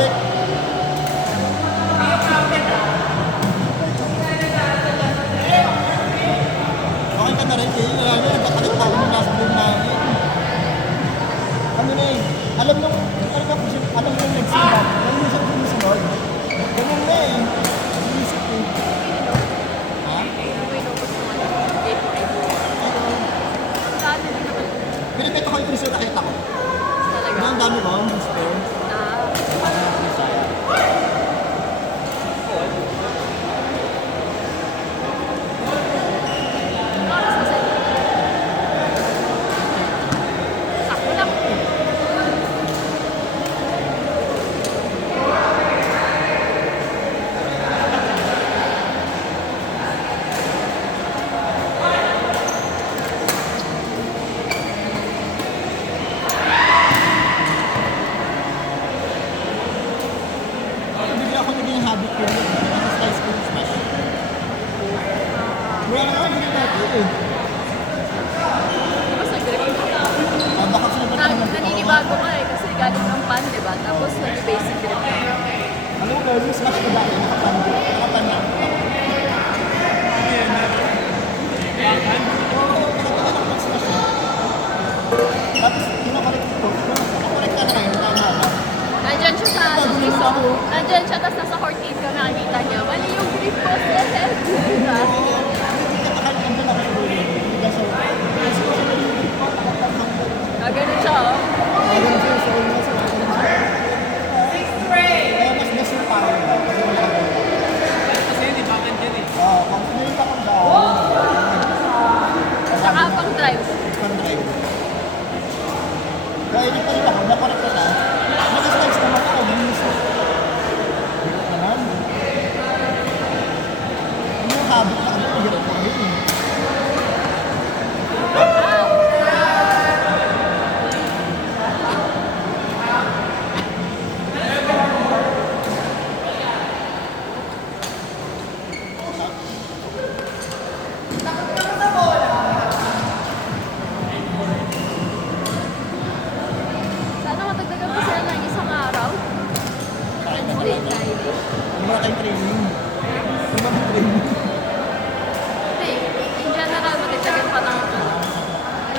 public. Okay ka na rin eh. Wala na, nagkakalit tayo ng last game namin. Ano na eh. Alam nung, alam nung nagsimba. Ganun siya sumusunod. Ganun na eh. Inisip eh. Ha? Pinipito ko yung preso nakita ko. Ano ang dami mo? Ang spare? Bigla ako naging habit ko yun. Slice ko yung smash. Wala na ako, hindi na natin eh. Baka sunod na naman. Naninibago ka eh, kasi galing ng pan, diba? Tapos nag-basic grip ka. Alam mo ba, yung smash ko dati, nakapan na ako. Tapos, kinakorek ko. Kinakorek ka na ngayon, tama na. Nandyan siya sa nandyan siya, tapos nasa court 8 ka, nakikita niya. Mali yung grip ko sa head. Diba? Ganun siya, oh. Saka pang drive. Kaya hindi pa rin ako, nakorek ko na. Nag-slice naman ako, minsan. Hirap naman. Ano yung habit na ano, hirap na rin eh. Sana matagdagan ko sila ng isang araw. Wednesday, Friday. Wala tayong training. Wala tayong training. Hindi, in general, matagdagan pa ng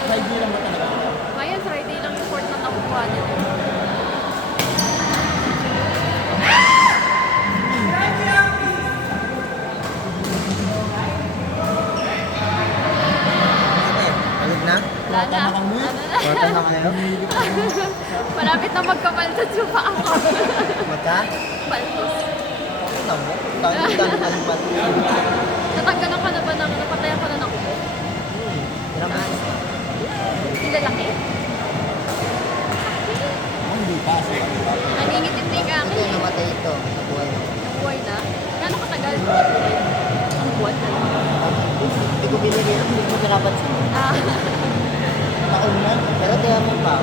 Friday lang ba talaga? Ngayon, Friday lang yung court na nakukuha nila. Balik na? Wala na. Ano na? Bata na kayo? Malapit na magkabalsad yung paa ko. Mata? Baltos. Ano mo? Dami pa. Natanggalan ka na ba ng, napatayan ka na ng kuko? Ilang ano? Nilalaki? Hindi pa. Nangingitim-ting ka Ito yung namatay ito. Nabuhay. Buhay na? Gano'ng katagal? Ang buwan na. Hindi ko binigyan. Hindi ko pinapansin. Ah, Taon na. Pero kaya mo pa.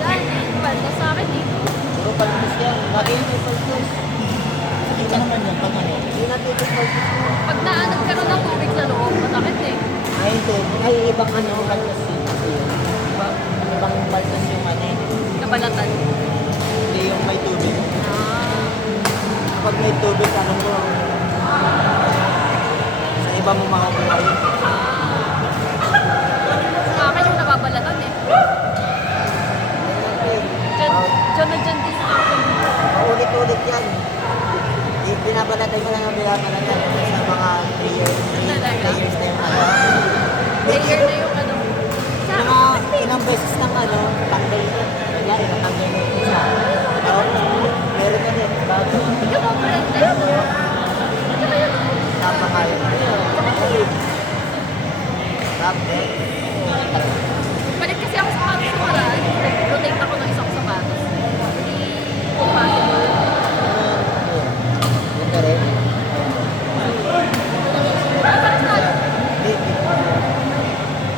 dahil baltos sa akin dito. Puro palpus yan. Lagi yung may palpus. Sakit ka naman yan. Pag ano. Hindi natin yung palpus mo. Pag nagkaroon ng tubig sa loob, masakit eh. Ay, ito. Ay, ibang ano palpus yun. Kasi yun. Ibang palpus yung ano eh. Kabalatan. Hindi yung may tubig. Ah, Kapag may tubig, ano mo? Sa iba mo makakuha yun. sa akin yung nababalatan eh. Diyan na dyan din sa akin. Paulit-ulit yan. Binabalatay ko na ng binabalatay sa mga 3 years. Talaga? 3 years na yung ano. Layer na yung ano. Sa Mga ilang beses ng ano, tanggal na. Wala, tanggal na yung isa. Meron na din. Bago. Ikaw ba brand eh? Ito kaya ito. Napakal. Tapos, Balik kasi ako sa patos sa maraan. Nag-rotate ako ng isang sapatos. Hindi compatible. yun na rin. Ay, parang tayo. Hindi.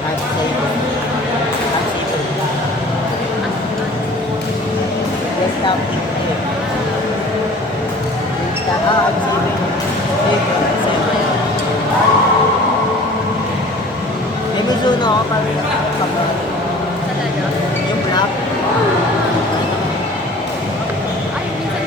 Kahit sa iyo. Kahit sa iyo. Yes, tapos. Ang may Mizuno ako parang Talaga. yung black. Ay, minsan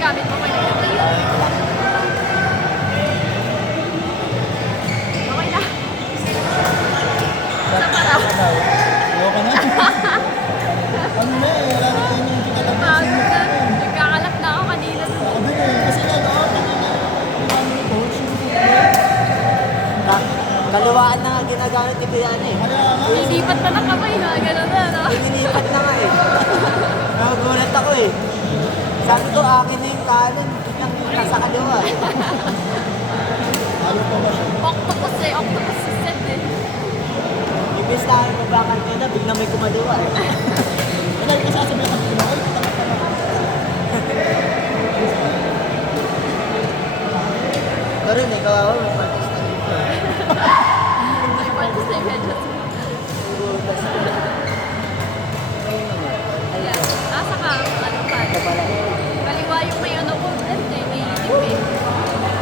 ginagamit ni Kuya ano eh. Kaya nga, Lilipat pa ng kamay na, gano'n na, no? Inilipat na nga eh. Nagulat ako eh. Sabi ko, akin na yung kanan. Yung nasa kaliwa eh. ayaw pa ba siya? Octopus eh, octopus si Seth eh. Ibig na akin mabakan ko na, biglang may kumaliwa eh. Wala yung kasasabihan ka dito. Ay, tama ka na. Pero hindi, kawawa, may paltas na dito. May parties na medyo. Butas ko. Ayun naman. Ayan. Ah, saka, ano pa? Ito pala. Kaliwa yung may ano ko, left eh, may itim eh.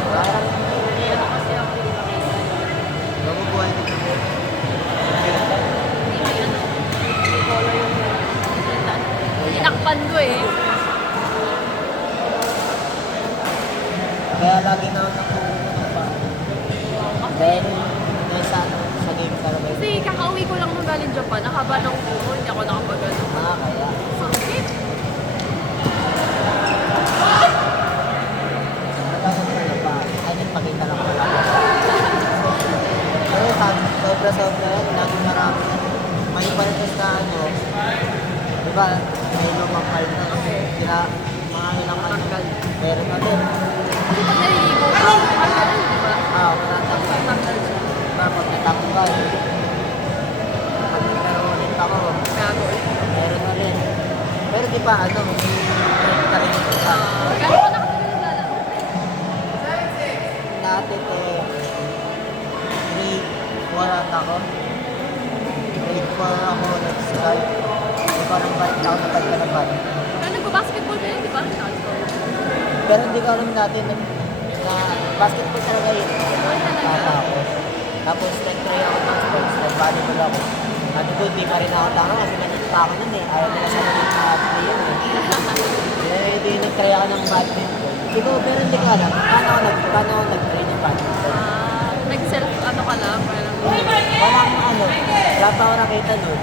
Parang May ano kasi ako yung nakita. mabubuhay dito. May ano, may color yung tinakpan ko eh. Kaya lagi na ako nakukuha pa. Dahil nasa sa game talaga. Kasi kakauwi ko lang nung galing Japan, nakaba ng kuko, hindi ako nakapagano. Kaya. Sakit. Nagkakaroon pa. Ay, nagpakita lang ako. Pero sobra-sobra yan. Lagi marami. May palitas na ano. Diba? May lumang palitas. Sila, mga ilang ano. Meron na din. Kasi pag naliligo ka, makakaroon, di ba? Matatanggal. Tanggal siya. Diba? Pag natanggal. Pag nagkaroon ulit ako. Gago eh. Meron na rin. Pero di ba ano, may ka rin ito sa Gano'n ka nakatagal naglalaro? dati grade 4 ata ako. Grade 4 ako nag-start. Di parang balik ako sa pagkanapan. Pero nagpa-basketball ka yun, di ba? Pero hindi ko alam dati na basketball talaga yun. Tata ako. Tapos nag-try ako ng sports, nag-volleyball ako. Ano ko, di pa rin ako tanga kasi nanita ako nun eh. Ayaw nila sa player eh. Kaya hindi nag-try ako ng badminton. Siguro, pero hindi ko alam. Paano ako nag-try ng badminton? Nag-self, ano ka lang, parang... Walang ano, wala pa ako nakita nun.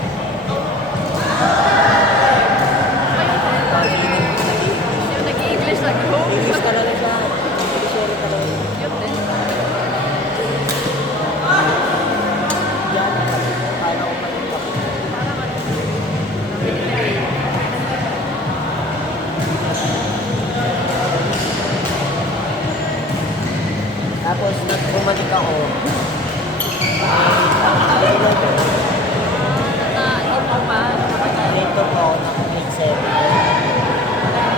Yung nag-i-English na go. English talaga siya. English area talaga. Yun din. Yan, kala ko pa yung tapos. Parang ano, nabili-bili. Tapos, bumalik ako. Ito pa. Dito po ako ng grade 7.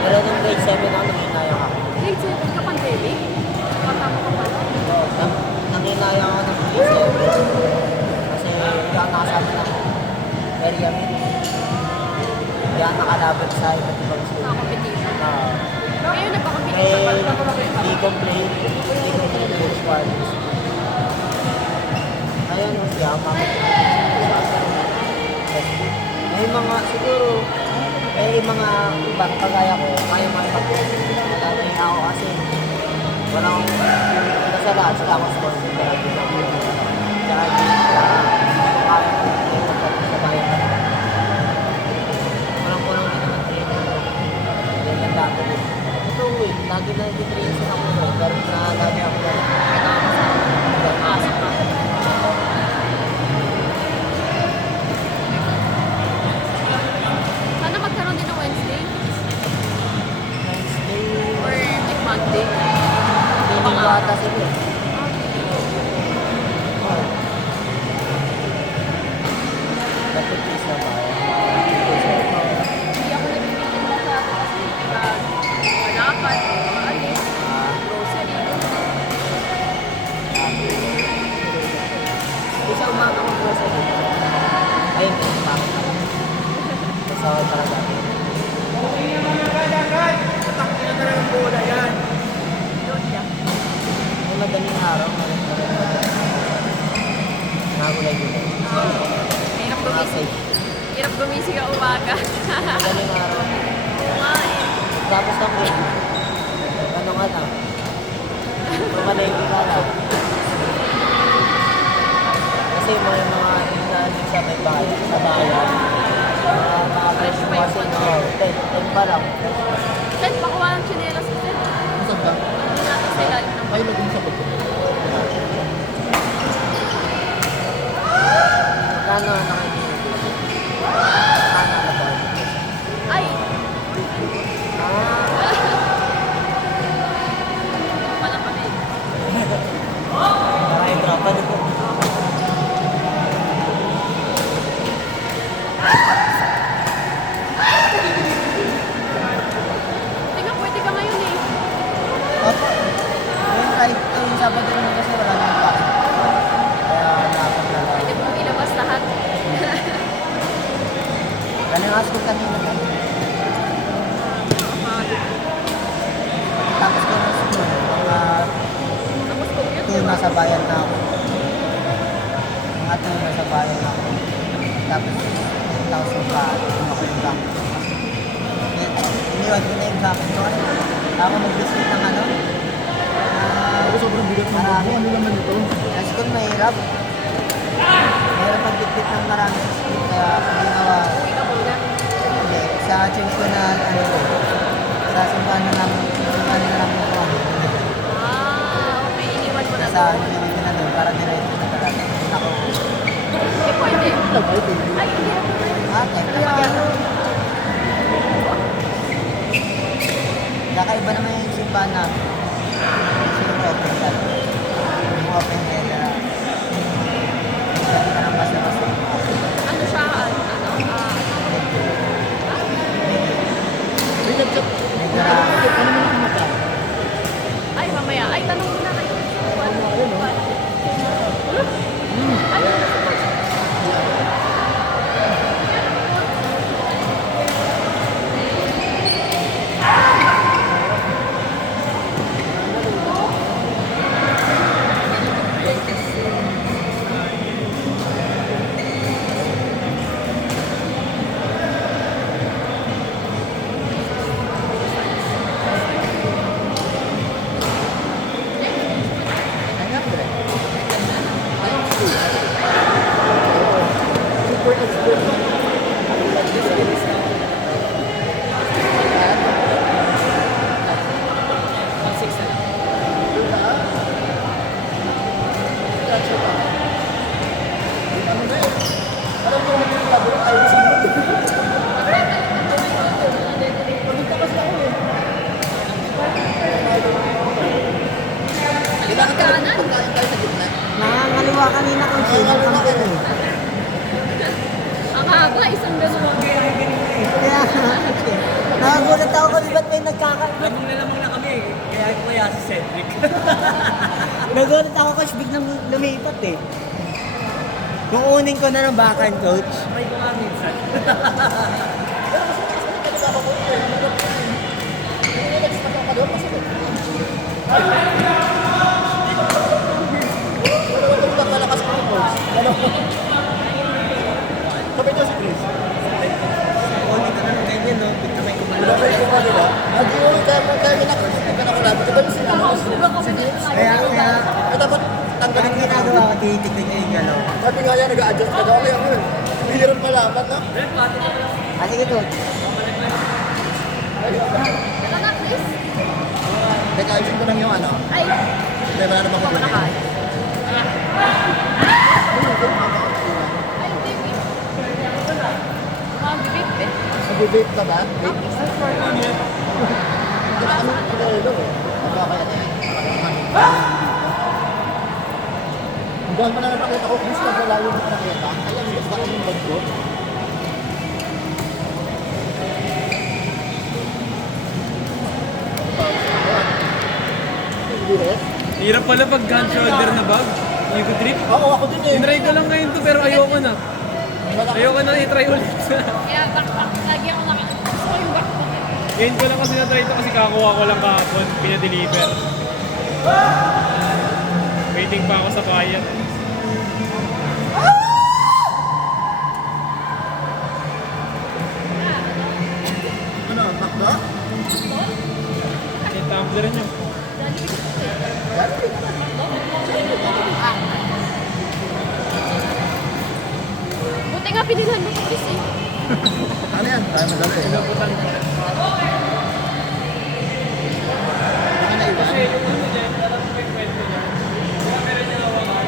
Pero nung grade 7 ako, nanginayang ako. Grade 7 ka pandemic? Katama ka pala. Nanginayang ako ng grade 7. Kasi hindi ako nakasama ng area mate. Hindi ako nakalaban sa iba't ibang school. Sa competition. Ah, Ngayon may nagpa-competition pa. di complain with squads. Ayun, siya, may mga, siguro, may mga ibang kagaya ko, kaya makipag-compete. Lalo yun ako kasi, wala akong, nasa lahat sila ako sport, kaya di ako, tsaka di, kaya ko, sa bayan ka. Walang din naman training ko. Yan ang dati ko. Ito, lagi na nag-train sa ako, pero na lagi ako na, Asok ka. Sana magkaroon din ng Wednesday Wednesday, or like Monday. training ko ata sila eh. Dapat please na ba? Hindi ako nagpipilitin na sa kasi malakad, maalis, grocery. Hindi siya umaga mag-grocery. Ayun, bakit pala? Basta ako talaga. Doon siya. May madaling araw, nagulay-gulay. Hirap gumising. Hirap gumising ka umaga. Madaling araw. Kumain. Tapos ako, ano ka na? Pumalengke ka na. Kasi may mga nanalig sa may bayan, sa bayan. Fresh pa yung Kasi, ano. 10 pa lang. Seth, pakuha ng chinelas si Seth. Saan ba? Hindi natin sa ilalim ng Ay, laging sa baba. nasa bayan na ako. Mga 2 nasa bayan na ako. Tapos 1,000 pa, ako yung bank. Iniwan ko na yung bank doon. Ako mag-visit ng ano. Ako sobrang bigat ng Marami. ano naman ito? Kasi kung mahirap. Mahirap mag-dictate ng maraming script kaya ginawa ko. Uwi ka muna. Hindi, sa church ko na ano ko. Sa simbahan na namin ako. Okay, iniwan mo na Sa doon. ano na doon, para diretso na talaga. Ako. Eh, pwede. Nag-IT. Ay, hindi na pwede. Kaya kakaiba naman yung simbahan namin. Kasi yung open ka. Yung open ka. Hindi ka nang basta-basta. Ano siya? May nag-chat. May garage. Ano mo yung mata? Ay, mamaya. Ay, tanong mo na kayo. Ay, Super expert. Alam ko naman yung labo, ay sinunod. Pagpunta kasi ako eh. Kailangan tayo pagkain tayo sa gitna. Nakangaliwa kanina kung sino ang kampiyan eh. ang haba, isang ganun. Kaya nakagulat ako kung ba't may nagkakagulat. Lamang na lamang na kami. Kaya ko kaya si Cedric. Nagulat ako kasi biglang lumipat eh. Kung unin ko na ng backhand coach. Try ko nga minsan. Sabi niyo si Chris. Unin ko na ng ganyan no. Bigla may kumalo. Wala kayo ko nila. Hindi ko kaya na Chris. Hindi ka na kulabo. Diba si Kaya dapat tanggalin ang ka na. ginagawa ko, tinitignan niya yung galaw. Sabi nga yan, nag-a-adjust ka daw. Kaya ngayon, hirap malaman, no? Ah, sige coach. Ito na, Chris. Teka, ayusin ko lang yung ano. Ay, Hindi, wala naman ko ako na dun. kain. Ay, baby. Bibip eh. Nag-vape ka ba? Vape? Tapos, for one. Ano yung pinahilo eh? Magkakaya na yan. Hanggang mo na napakita ko, Chris, nagalayo mo na nakita. Alam mo, baka yung bag ko. Hindi rin? Hirap pala pag hand shoulder na bag. Yung trip. Oo, ako din eh. Tinry ko lang ngayon to pero ayoko na. Malaki. Ayoko na i-try ulit. Kaya backpack, lagi ako gusto ko yung backpack. Ngayon ko lang kasi na-try to kasi kakuha ko lang kahapon. Pinadeliver. Waiting pa ako sa bayan. Ano, bakba? Yung tumbler nyo. Buti nga pinilhan mo ito, Chris eh. Ano yan? Tayo madali. Pinabutan ko. Baka naiwan. Kasi yung ano dyan, alam ko yung kwento niya. Kung meron niya hawakan.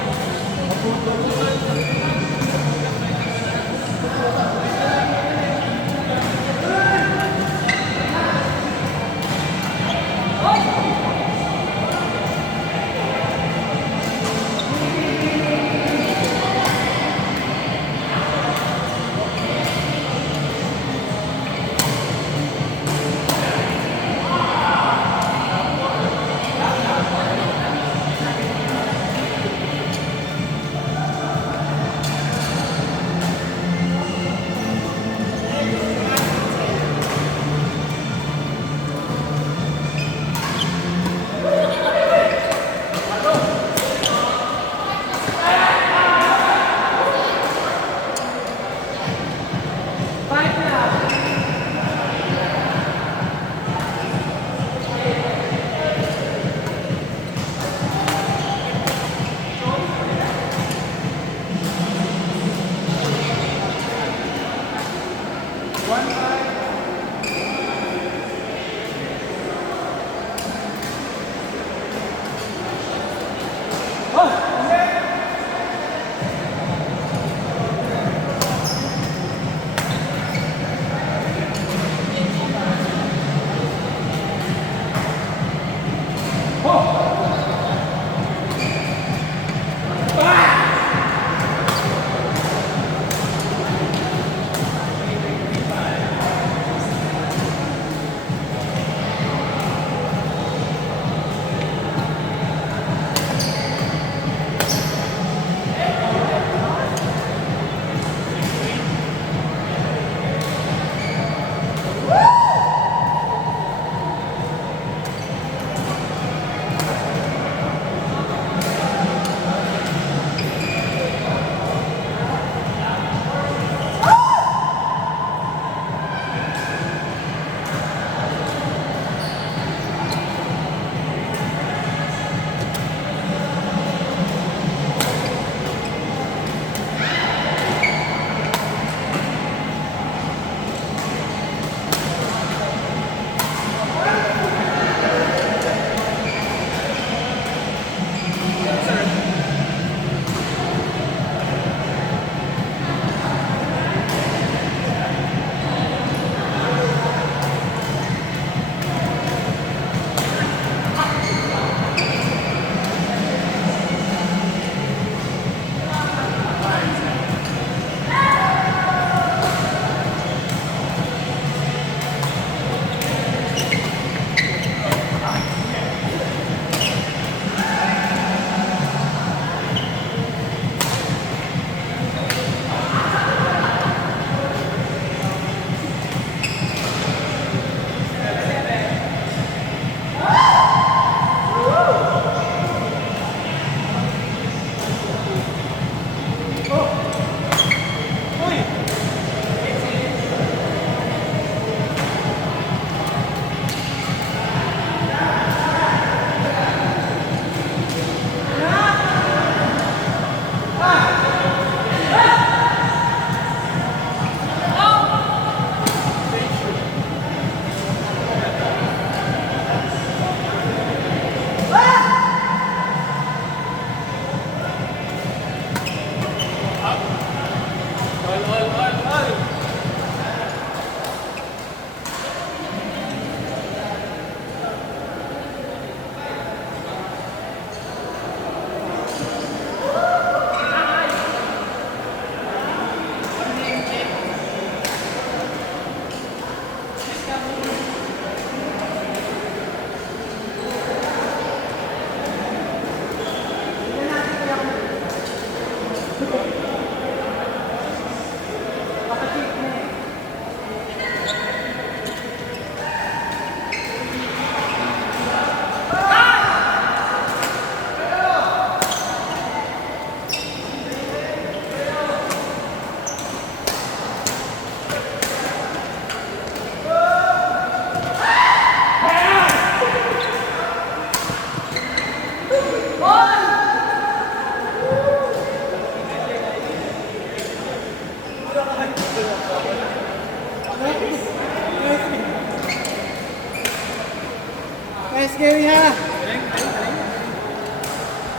Nice game, ha?